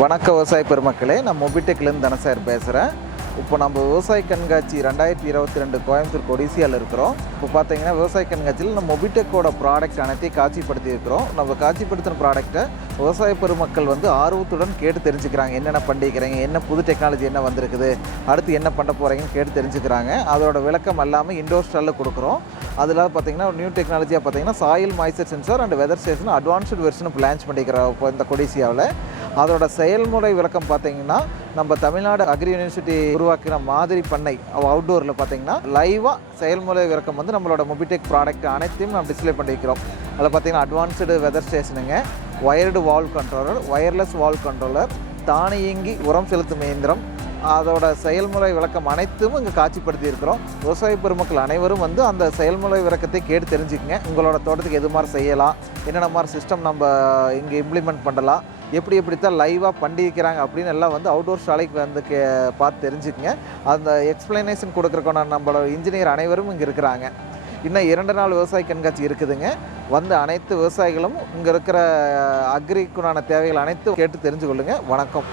வணக்க விவசாய பெருமக்களே, நான் மொபிடெக்லேருந்து தனசார் பேசுகிறேன். இப்போ நம்ம விவசாய கண்காட்சி 2022 கோயம்புத்தூர் கொடிசியாவில் இருக்கிறோம். இப்போ பார்த்தீங்கன்னா விவசாய கண்காட்சியில் நம்ம மொபிடெக்கோட ப்ராடக்ட் அனைத்தையும் காட்சிப்படுத்தி இருக்கிறோம். நம்ம காட்சிப்படுத்தின ப்ராடக்ட்டை விவசாய பெருமக்கள் ஆர்வத்துடன் கேட்டு தெரிஞ்சுக்கிறாங்க. என்னென்ன பண்ணிக்கிறீங்க, என்ன புது டெக்னாலஜி என்ன வந்திருக்குது, அடுத்து என்ன பண்ண போகிறீங்கன்னு கேட்டு தெரிஞ்சுக்கிறாங்க. அதோட விளக்கம் எல்லாமே இண்டோர் ஸ்டாலில் கொடுக்குறோம். அதில் பார்த்தீங்கன்னா நியூ டெக்னாலஜியாக பார்த்தீங்கன்னா soil moisture sensor and weather station advanced version launch பண்ணிக்கிறோம் இப்போ இந்த கொடிசியாவில். அதோட செயல்முறை விளக்கம் பார்த்தீங்கன்னா நம்ம தமிழ்நாடு அக்ரி யூனிவர்சிட்டி உருவாக்கின மாதிரி பண்ணை அவுட்டோரில் பார்த்தீங்கன்னா லைவாக செயல்முறை விளக்கம் நம்மளோட மொபிடெக் ப்ராடக்ட் அனைத்தையும் நம்ம டிஸ்பிளே பண்ணிக்கிறோம். அதில் பார்த்தீங்கன்னா அட்வான்ஸ்டு வெதர் ஸ்டேஷனுங்க, wired valve controller, wireless valve controller, தானியங்கி உரம் செலுத்தும் இயந்திரம், அதோட செயல்முறை விளக்கம் அனைத்தும் இங்கே காட்சிப்படுத்தி இருக்கிறோம். விவசாய பெருமக்கள் அனைவரும் அந்த செயல்முறை விளக்கத்தை கேட்டு தெரிஞ்சுக்கங்க. உங்களோட தோட்டத்துக்கு எது மாதிரி செய்யலாம், என்னென்ன மாதிரி சிஸ்டம் நம்ம இங்கே இம்ப்ளிமெண்ட் பண்ணலாம், எப்படித்தான் லைவாக பண்ணிக்கிறாங்க அப்படின்னு எல்லாம் அவுட்டோர் ஷாலைக்கு பார்த்து தெரிஞ்சுக்கங்க. அந்த எக்ஸ்பிளனேஷன் கொடுக்குறக்கான நம்மளோட இன்ஜினியர் அனைவரும் இங்கே இருக்கிறாங்க. இன்னும் 2 நாள் விவசாய கண்காட்சி இருக்குதுங்க. அனைத்து விவசாயிகளும் இங்கே இருக்கிற அக்ரிக்குண்டான தேவைகள் அனைத்தும் கேட்டு தெரிஞ்சு கொள்ளுங்கள். வணக்கம்.